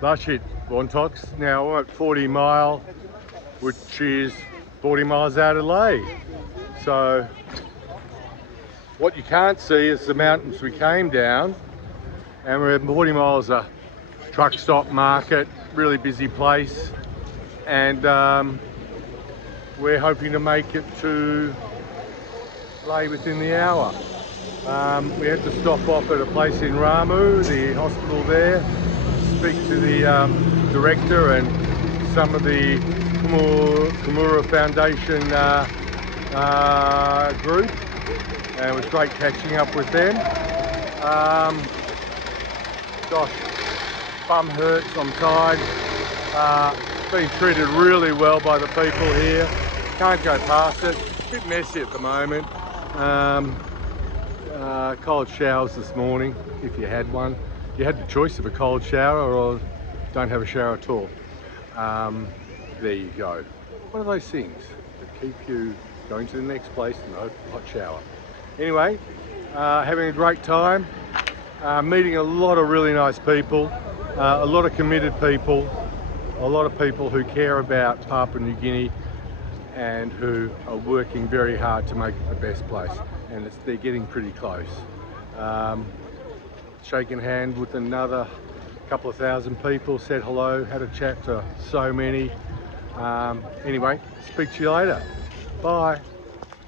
Lush hit Wantoks. Now I'm at 40 Mile, which is 40 miles out of Lae. So what you can't see is the mountains we came down, and we're at 40 miles a truck stop market, really busy place, and we're hoping to make it to Lae within the hour. We had to stop off at a place in Ramu, the hospital there, speak to the director and some of the Kumura Foundation group, and it was great catching up with them. Gosh, bum hurts, I'm tired. Being treated really well by the people here. Can't go past it. A bit messy at the moment. Cold showers this morning, if you had one. You had the choice of a cold shower or don't have a shower at all. There you go. One of those things that keep you going to the next place, no hot shower. Anyway, having a great time, meeting a lot of really nice people, a lot of committed people, a lot of people who care about Papua New Guinea and who are working very hard to make it the best place, and they're getting pretty close. Shaking hand with another couple of thousand people, said hello, had a chat to so many. Anyway, speak to you later. Bye.